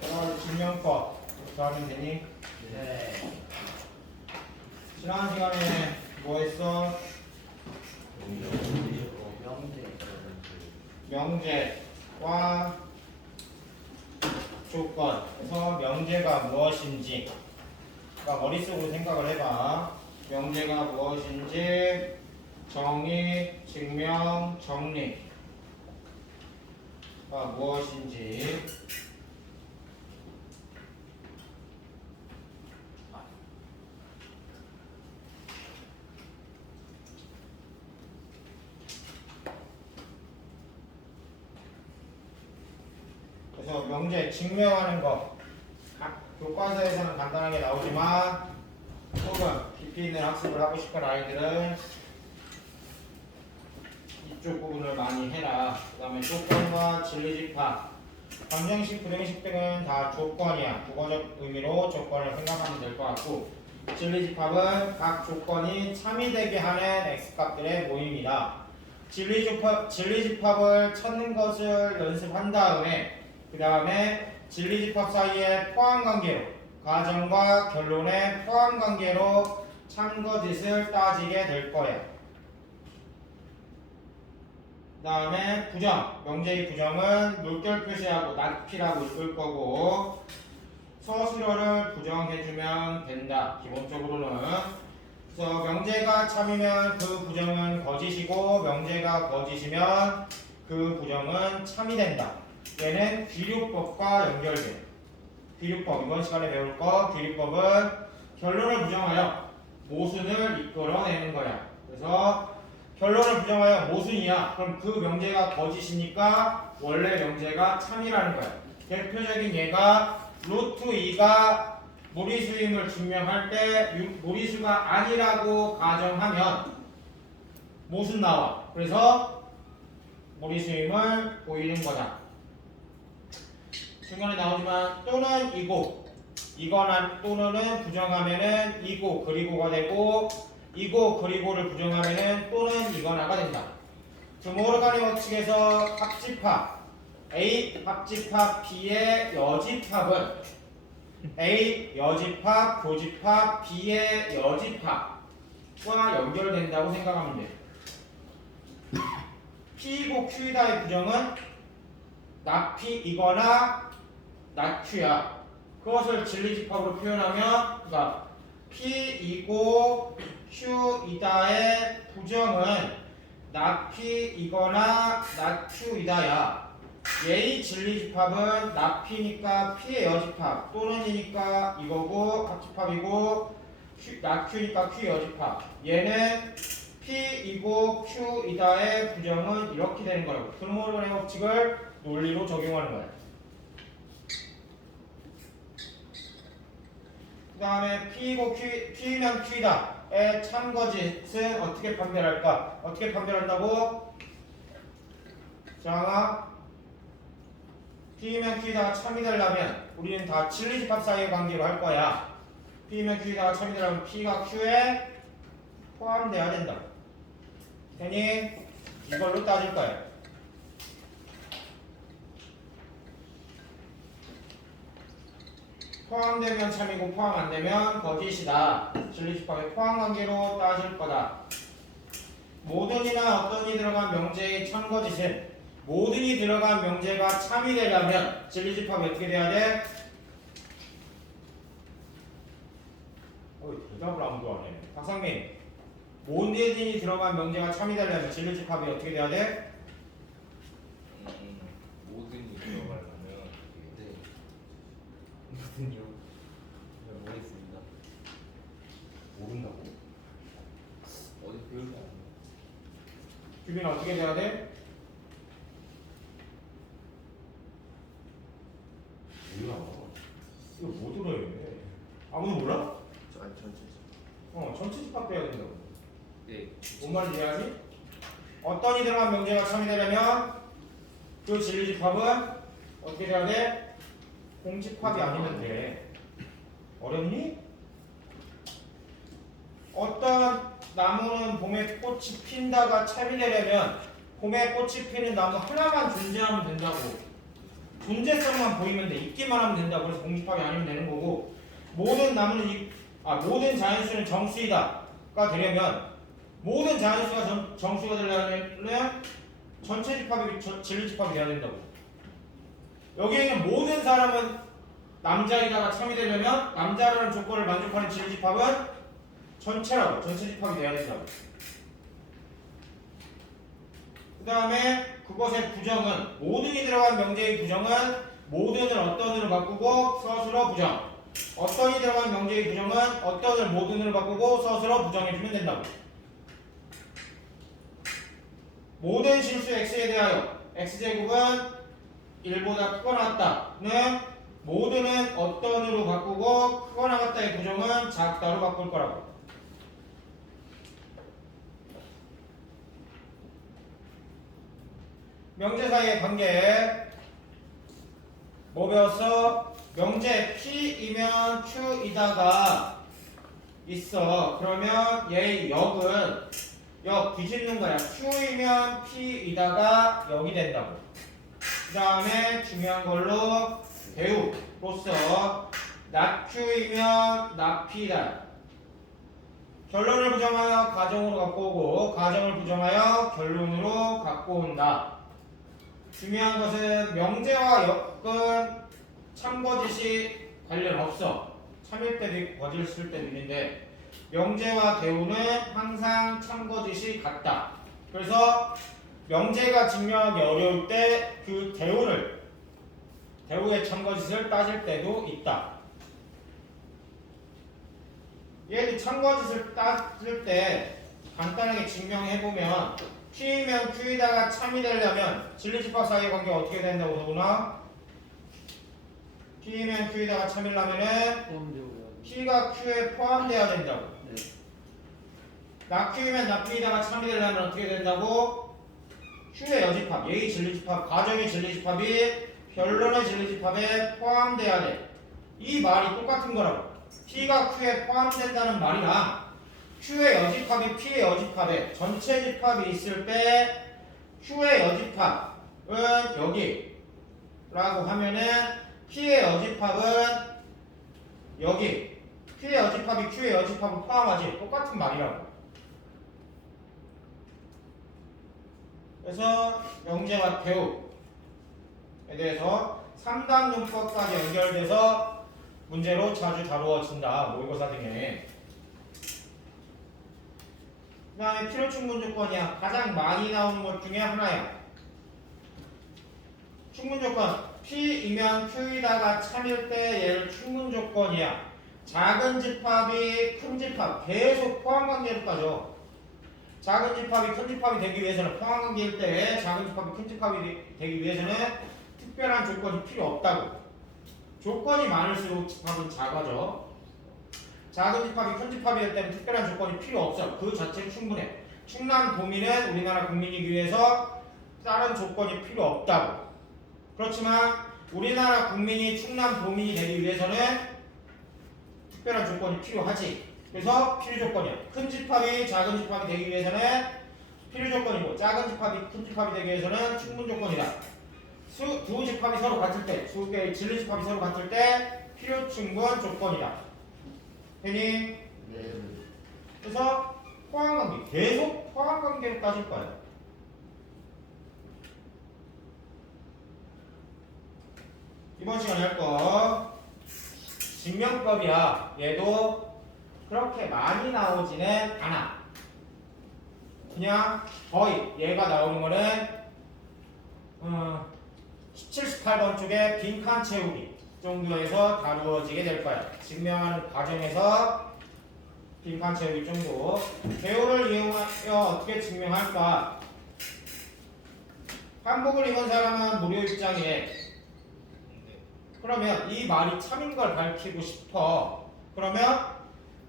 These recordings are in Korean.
자, 증명법 이렇게 하면 되니? 네. 지난 시간에 뭐 했어? 명제와 조건. 그래서 명제가 무엇인지 머릿속으로 생각을 해봐. 명제가 무엇인지 정의, 증명, 정리가 무엇인지 그래서 명제 증명하는 거 각 교과서에서는 간단하게 나오지만 혹은 깊이 있는 학습을 하고 싶은 아이들은 이쪽 부분을 많이 해라. 그 다음에 조건과 진리집합, 방정식, 부정식 등은 다 조건이야. 국어적 의미로 조건을 생각하면 될 것 같고, 진리집합은 각 조건이 참이되게 하는 x값들의 모임이다. 진리집합을 찾는 것을 연습한 다음에 그 다음에 진리집합 사이의 포함관계로 가정과 결론의 포함관계로 참거짓을 따지게 될 거야. 그 다음에 부정, 명제의 부정은 물결 표시하고 낫피라고 읽을 거고 서술어를 부정해주면 된다. 기본적으로는. 그래서 명제가 참이면 그 부정은 거짓이고 명제가 거짓이면 그 부정은 참이 된다. 얘는 귀류법과 연결돼. 귀류법, 이번 시간에 배울 거 귀류법은 결론을 부정하여 모순을 이끌어내는 거야. 그래서 결론을 부정하여 모순이야. 그럼 그 명제가 거짓이니까 원래 명제가 참이라는 거야. 대표적인 예가 루트 2가 무리수임을 증명할 때 무리수가 아니라고 가정하면 모순 나와. 그래서 무리수임을 보이는 거다. 중간에 나오지만 또는 이고 이거나 또는은 부정하면은 이고 그리고가 되고 이고 그리고를 부정하면은 또는 이거나가 된다. 드모르간의 법칙에서 합집합 A 합집합 B의 여집합은 A 여집합 교집합 B의 여집합과 연결된다고 생각하면 돼. P이고 Q이다의 부정은 납P이거나 낫Q야. 그것을 진리집합으로 표현하면 그러니까 P이고 Q이다의 부정은 납P이거나 낫Q이다야. 얘의 진리집합은 납P니까 P의 여집합 또는이니까 이거고 합집합이고 낫Q니까 Q 여집합. 얘는 P이고 Q이다의 부정은 이렇게 되는 거라고. 드모르간의 법칙을 논리로 적용하는 거야. 그 다음에 P이고 P면 Q이다의 참거짓은 어떻게 판별할까? 어떻게 판별한다고? 자, P면 Q이다가 참이 되려면 우리는 다 진리집합 사이의 관계로 할 거야. P면 Q이다가 참이 되려면 P가 Q에 포함돼야 된다. 되니 이걸로 따질 거야. 포함되면 참이고 포함 안 되면 거짓이다. 진리집합의 포함관계로 따질 거다. 모든이나 어떤이 들어간 명제의 참거짓은 모든이 들어간 명제가 참이 되려면 진리집합이 어떻게 돼야 돼? 대답을 아무도 안 해. 박상민, 모든이 들어간 명제가 참이 되려면 진리집합이 어떻게 돼야 돼? 모든이 들어가려면 네. 모든요? 잘 모르겠습니다. 모른다고? 어디 배울 거 아니에요? 규빈 어떻게 돼야 돼? 몰라. 이거 뭐 들어야 돼? 아무도 몰라? 아니 전체. 전체 집합 돼야 된다고. 네. 뭔 말인지 이해하지? 어떤이 들어간 명제가 참이 되려면 그 진리집합은 어떻게 돼야 돼? 공집합이 아니면 돼. 어렵니? 어떤 나무는 봄에 꽃이 핀다가 참이 되려면 봄에 꽃이 피는 나무 하나만 존재하면 된다고. 존재성만 보이면 돼. 있기만 하면 된다고. 그래서 공집합이 아니면 되는 거고, 모든 나무는 모든 자연수는 정수이다가 되려면, 모든 자연수가 정수가 되려면 전체 집합이 진리 집합이 돼야 된다고. 여기에 있는 모든 사람은 남자이다가 참이 되려면 남자라는 조건을 만족하는 진리 집합은 전체라고. 전체 집합이 돼야 된다고. 그 다음에 그것의 부정은, 모든이 들어간 명제의 부정은 모든을 어떤으로 바꾸고 서술어 부정, 어떤이 들어간 명제의 부정은 어떤을 모든으로 바꾸고 서술어 부정해주면 된다고. 모든 실수 x에 대하여 x제곱은 1보다 크거나 같다는 모든은 어떤으로 바꾸고 크거나 같다의 부정은 작다로 바꿀 거라고. 명제 사이의 관계 뭐 배웠어? 명제 P이면 Q이다가 있어. 그러면 얘의 역은 역 뒤집는 거야. Q이면 P이다가 역이 된다고. 그 다음에 중요한 걸로 대우로서 not Q이면 not P다. 결론을 부정하여 가정으로 갖고 오고 가정을 부정하여 결론으로 갖고 온다. 중요한 것은 명제와 역은 참거짓이 관련 없어. 참일 때도 있고 거짓을 때도 있는데 명제와 대우는 항상 참거짓이 같다. 그래서 명제가 증명하기 어려울 때 그 대우의 참거짓을 따질 때도 있다. 얘도 참거짓을 따질 때 간단하게 증명해보면 P이면 Q이다가 참이 되려면 진리집합 사이의 관계가 어떻게 된다고 보나? P이면 Q이다가 참이려면은 P가 Q에 포함되어야 된다고. 낙Q이면 낙P이다가 참이 되려면 어떻게 된다고? Q의 여집합, 예의 진리집합, 가정의 진리집합이 결론의 진리집합에 포함돼야 돼. 이 말이 똑같은 거라고. P가 Q에 포함된다는 말이랑 Q의 여집합이 P의 여집합에 전체 집합이 있을 때 Q의 여집합은 여기라고 하면은 P의 여집합은 여기. P의 여집합이 Q의 여집합을 포함하지. 똑같은 말이라고. 그래서 명제와 대우에 대해서 3단 문법까지 연결돼서 문제로 자주 다루어진다. 모의고사 등에. 그 다음에 필요충분 조건이야. 가장 많이 나오는 것 중에 하나야. 충분 조건. P이면 Q이다가 참일 때 얘를 충분 조건이야. 작은 집합이 큰 집합 계속 포함관계로 따져. 작은 집합이 큰 집합이 되기 위해서는 포함관계일 때 작은 집합이 큰 집합이 되기 위해서는 특별한 조건이 필요 없다고. 조건이 많을수록 집합은 작아져. 작은 집합이 큰 집합이 될 때는 특별한 조건이 필요 없어. 그 자체는 충분해. 충남 도민은 우리나라 국민이기 위해서 다른 조건이 필요 없다고. 그렇지만 우리나라 국민이 충남 도민이 되기 위해서는 특별한 조건이 필요하지. 그래서 필요 조건이야. 큰 집합이 작은 집합이 되기 위해서는 필요 조건이고 작은 집합이 큰 집합이 되기 위해서는 충분 조건이다. 두 집합이 서로 같을 때, 두 개의 진리 집합이 서로 같을 때 필요 충분 조건이다. 되니? 네. 그래서 포함관계 계속 포함관계로 따질 거야. 이번 시간에 할 거 증명법이야. 얘도 그렇게 많이 나오지는 않아. 그냥 거의 얘가 나오는 거는 17, 18번 쪽에 빈칸 채우기 정도에서 다루어지게 될 거야. 증명하는 과정에서 빈칸 채우기 정도. 대우를 이용하여 어떻게 증명할까? 한복을 입은 사람은 무료 입장에. 그러면 이 말이 참인 걸 밝히고 싶어. 그러면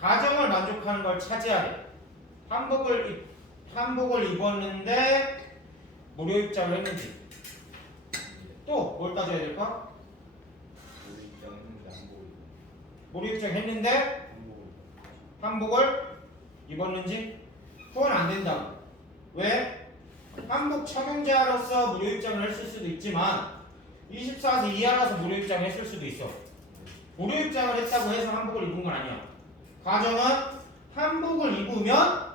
가정을 만족하는 걸 차지해야 돼. 한복을 입었는데 무료 입장을 했는지. 또 뭘 따져야 될까? 무료 입장 했는데 한복을 입었는지. 그건 안 된다고. 왜? 한국 착용자로서 무료 입장을 했을 수도 있지만 24세 이하라서 무료 입장을 했을 수도 있어. 무료 입장을 했다고 해서 한복을 입은 건 아니야. 가정은 한복을 입으면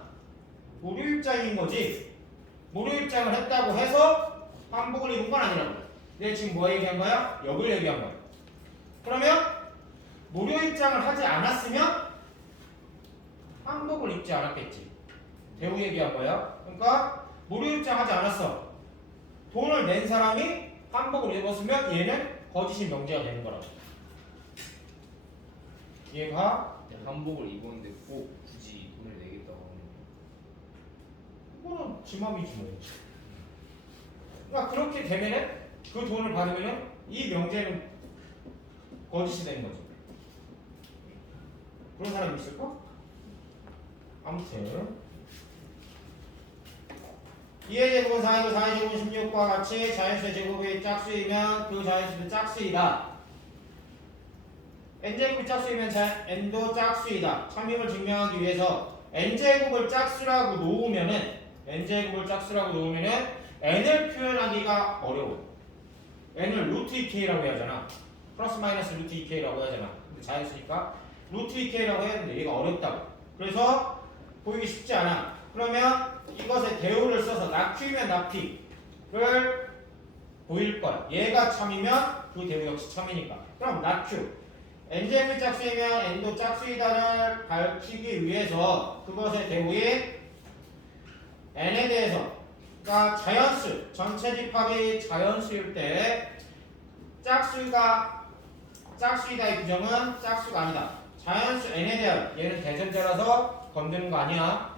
무료 입장인 거지. 무료 입장을 했다고 해서 한복을 입은 건 아니라고. 내가 지금 뭐 얘기한 거야? 역을 얘기한 거야. 그러면 무료 입장을 하지 않았으면 한복을 입지 않았겠지. 대우 얘기한 거야. 그러니까 무료 입장하지 않았어. 돈을 낸 사람이 한복을 입었으면 얘는 거짓이 명제가 되는 거라고. 얘가 한복을 입었는데 꼭 굳이 돈을 내겠다고 하는 이거는 지 맘이지 뭐. 그러니까 그렇게 되면은 그 돈을 받으면은 이 명제는 거짓이 되는 거지. 그런 사람이 있을까? 아무튼 2의 제곱은 4이고 4의 제곱은 16과 같이 자연수의 제곱이 짝수이면 그 자연수도 짝수이다. n제곱이 짝수이면 n도 짝수이다. 참임을 증명하기 위해서 n제곱을 짝수라고 놓으면은 n을 표현하기가 어려워. n을 루트 2k라고 해야잖아. 플러스 마이너스 루트 2k라고 해야잖아. 근데 자연수니까 루트 2k라고 해야 되는데 얘가 어렵다고. 그래서 보이기 쉽지 않아. 그러면 이것에 대우를 써서 낙Q이면 낙P를 보일 거야. 얘가 참이면 그 대우 역시 참이니까. 그럼 낙Q n제곱이 짝수이면 n도 짝수이다를 밝히기 위해서 그것의 대우인 n에 대해서, 그러니까 자연수 전체 집합이 자연수일 때 짝수이다의 규정은 짝수가 아니다. 자연수 n에 대한 얘는 대전자라서 건드는 거 아니야.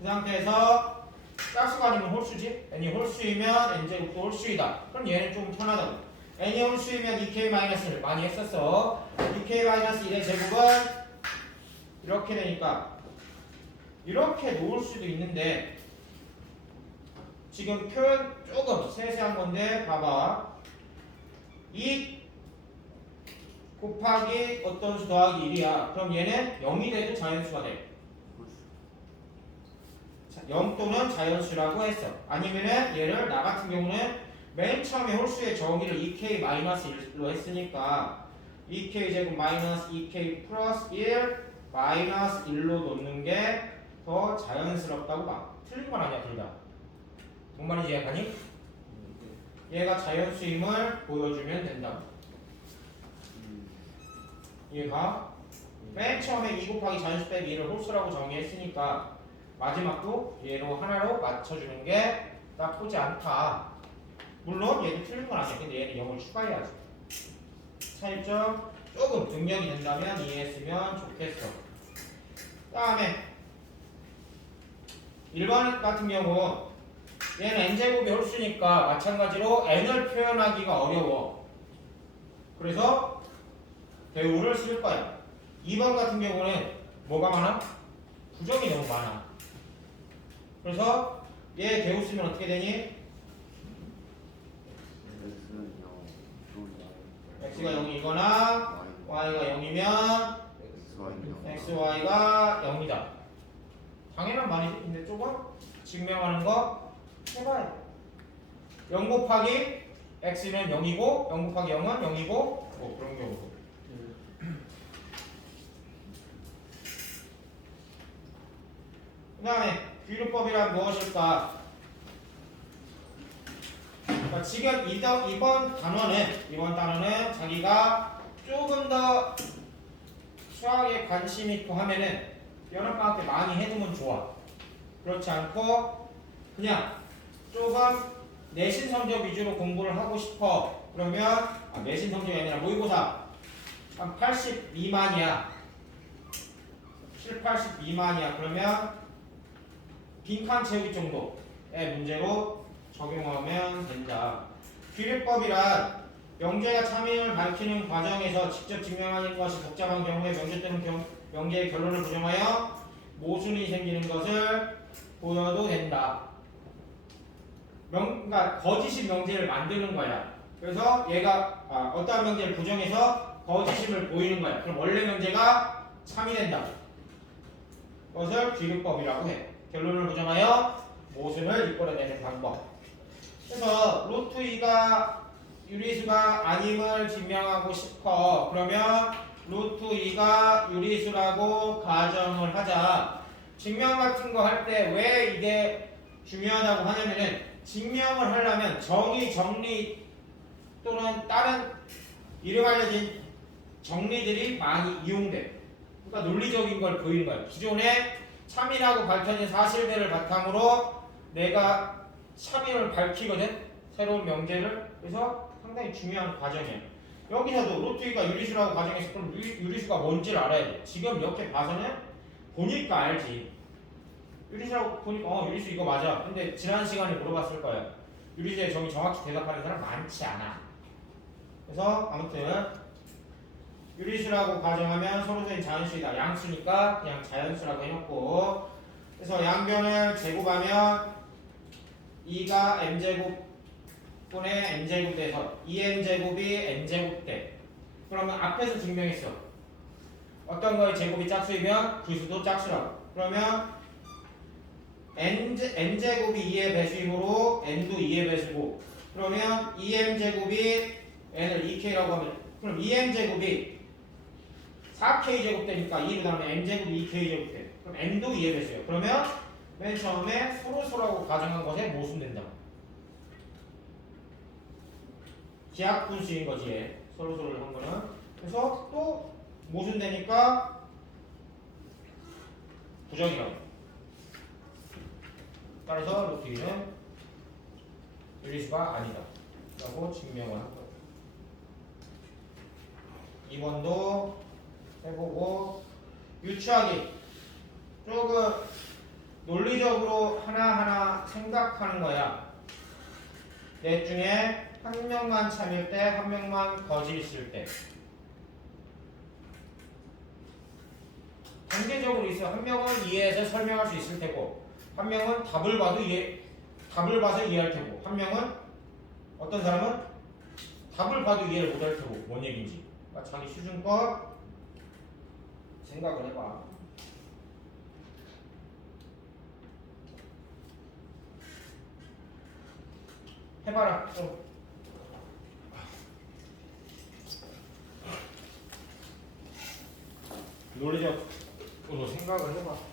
그 상태에서 짝수가 아니면 홀수지. n이 홀수이면 n제곱도 홀수이다. 그럼 얘는 좀 편하다고. n이 홀수이면 2k-를 많이 했었어. 2k-1의 제곱은 이렇게 되니까 이렇게 놓을 수도 있는데 지금 표현 조금 세세한 건데 봐봐. 2 곱하기 어떤 수 더하기 1이야. 그럼 얘는 0이 돼도 자연수가 돼. 0 또는 자연수라고 했어. 아니면은 얘를 나 같은 경우는 맨 처음에 홀수의 정의를 2k-1로 했으니까 2k 제곱 마이너스 2k 플러스 1 마이너스 1로 놓는 게 더 자연스럽다고 봐. 틀린 건 아니야 둘 다. 뭔 말인지 이해가니? 얘가 자연수임을 보여주면 된다. 얘가 맨 처음에 2 곱하기 자연수 빼기 1을 홀수라고 정의했으니까 마지막도 얘로 하나로 맞춰주는 게 나쁘지 않다. 물론 얘도 틀린 건 아니야. 근데 얘는 0을 추가해야지. 차이점 조금 능력이 된다면 이해했으면 좋겠어. 다음에 1번 같은 경우 얘는 n제곱이 홀수니까 마찬가지로 n을 표현하기가 어려워. 그래서 대우를 쓸 거야. 2번 같은 경우는 뭐가 많아? 부정이 너무 많아. 그래서 얘 대우 쓰면 어떻게 되니? x가 0이거나 y가 0이면 xy가 0이다. 당연한 말이지. 근데 조금 증명하는 거 해봐야 돼. 0 곱하기 x는 0이고 0 곱하기 0은 0이고 뭐 그런 경우도. 그 다음에 비율법이란 무엇일까? 그러니까 지금 이번 단어는 자기가 조금 더 수학에 관심 있고 하면은 여름방학 때 많이 해두면 좋아. 그렇지 않고 그냥 조금 내신 성적 위주로 공부를 하고 싶어. 그러면 내신 성적이 아니라 모의고사 한 80 미만이야. 7, 80 미만이야. 그러면 빈칸 채우기 정도의 문제로 적용하면 된다. 비례법이란 명제가 참임을 밝히는 과정에서 직접 증명하는 것이 복잡한 경우에 명제 또는 명제의 결론을 부정하여 모순이 생기는 것을 보여도 된다. 그러니까 거짓인 명제를 만드는 거야. 그래서 얘가 어떠한 명제를 부정해서 거짓임을 보이는 거야. 그럼 원래 명제가 참이 된다. 것을 귀류법이라고 해. 결론을 부정하여 모순을 이끌어내는 방법. 그래서 루트 2가 유리수가 아님을 증명하고 싶어. 그러면 루트 2가 유리수라고 가정을 하자. 증명 같은 거 할 때 왜 이게 중요하다고 하냐면은 증명을 하려면 정의, 정리 또는 다른 이름 알려진 정리들이 많이 이용돼. 그러니까 논리적인 걸 보이는 거야. 기존에 참이라고 밝혀진 사실들을 바탕으로 내가 참임을 밝히거든. 새로운 명제를. 그래서 상당히 중요한 과정이야. 여기서도 루트 2가 유리수라고 가정했을 그럼 유리수가 뭔지를 알아야 돼. 지금 이렇게 봐서는 보니까 알지. 유리수라고 보니까 유리수 이거 맞아. 근데 지난 시간에 물어봤을 거야. 유리수의 정의 정확히 대답하는 사람 많지 않아. 그래서 아무튼 유리수라고 가정하면 서로서인 자연수이다. 양수니까 그냥 자연수라고 해놓고, 그래서 양변을 제곱하면 2가 m제곱 분의 n제곱 돼서 2m제곱이 n제곱 돼. 그러면 앞에서 증명했어. 어떤 거의 제곱이 짝수이면 그 수도 짝수라고. 그러면 n제곱이 2의 배수이므로 n도 2의 배수고, 그러면 2m제곱이 n을 2k라고 하면, 그럼 2m제곱이 4k 제곱 되니까 2를 더하면 n제곱이 2k 제곱 돼. 그럼 n도 2의 배수예요. 그러면 맨 처음에 서로서라고 가정한 것에 모순된다. 기하 분수인 거지. 서로서를 한 거는. 그래서 또 모순되니까 부정이라고. 따라서 루트 2는 유리수가 아니다 라고 증명을 한 거예요. 2번도 해보고, 유추하기. 조금 논리적으로 하나하나 생각하는 거야. 넷 중에 한 명만 참일 때, 한 명만 거짓 있을 때. 단계적으로 있어. 한 명은 이해해서 설명할 수 있을 테고, 한 명은 답을 봐서 이해할 테고, 한 명은 어떤 사람은 답을 봐도 이해를 못할 테고. 뭔 얘기인지. 그러니까 자기 수준껏 생각을 해봐. 해봐라. 좀. 논리적으로 생각을 해봐.